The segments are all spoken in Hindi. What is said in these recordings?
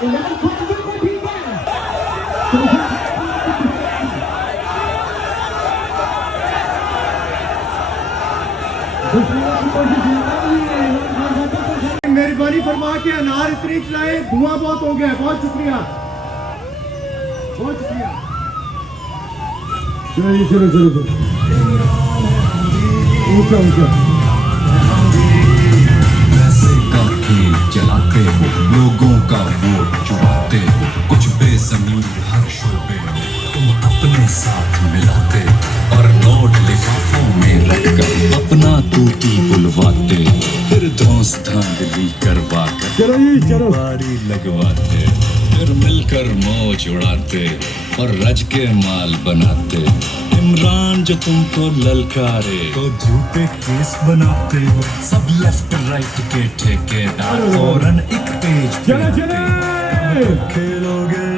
मेहरबानी फरमा के अनार इतनी चलाए, धुआं बहुत हो गया। बहुत शुक्रिया, बहुत शुक्रिया। चलो चलो चलो ऊंचा ऊंचा। पैसे का खेल चलाते हो, लोगों का वोट चुराते हो, कुछ बेज़मीन हर शोबे में तुम अपने साथ मिलाते हो, और नोट लिफाफों में रखकर अपना तूती बुलवाते, फिर धौंस धांधली करवा कर बारी लगवाते, फिर मिलकर मौज उड़ाते और रज के माल बनाते। इमरान जो तुमको ललकारे तो झूठे केस बनाते हो, सब लेफ्ट राइट के ठेकेदार फौरन एक पेज पे खेलोगे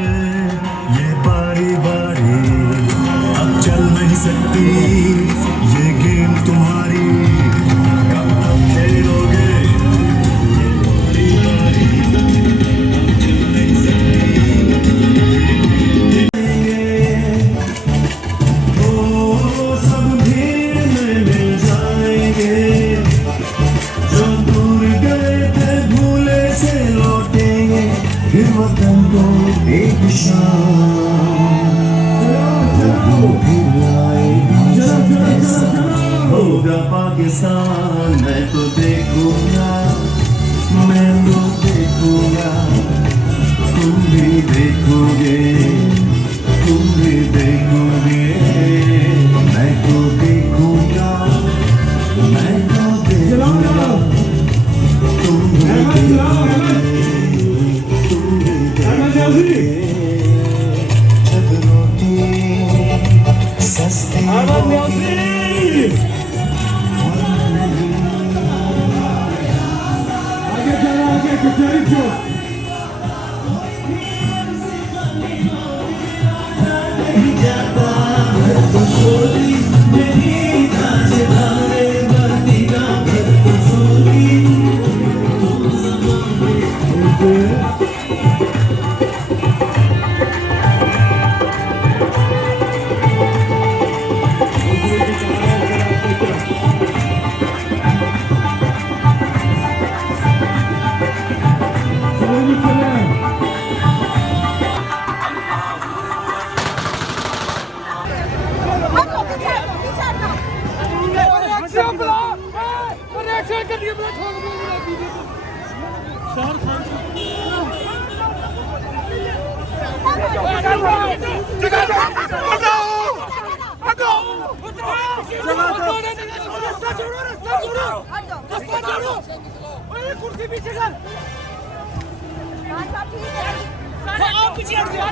ये बारी बारी, अब चल नहीं सकती ये गेम तुम्हारी, कब तक खेलोगे ये बारी बारी, अब चल नहीं सकती। सब भीड़ में मिल जाएंगे, जो दूर गए थे भूले से लौटेंगे, फिर वतन को एक शाम फिर आएगा, होगा पाकिस्तान। मैं तो देखूंगा, मैं तो देखूंगा, तुम भी देखोगे, तुम भी देखोगे, मैं तो देखूंगा, मैं तो देखूंगा, तुम भी देखोगे, तुम भी देखोगे, जब रोटी सस्ती होगी। आगे चलो, आगे कचहरी चलो। कुर्सी पीछे कर, आप पीछे हट जाओ।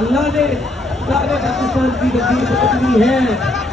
अल्लाह ने पाकिस्तान की गद्दी पकड़ी है।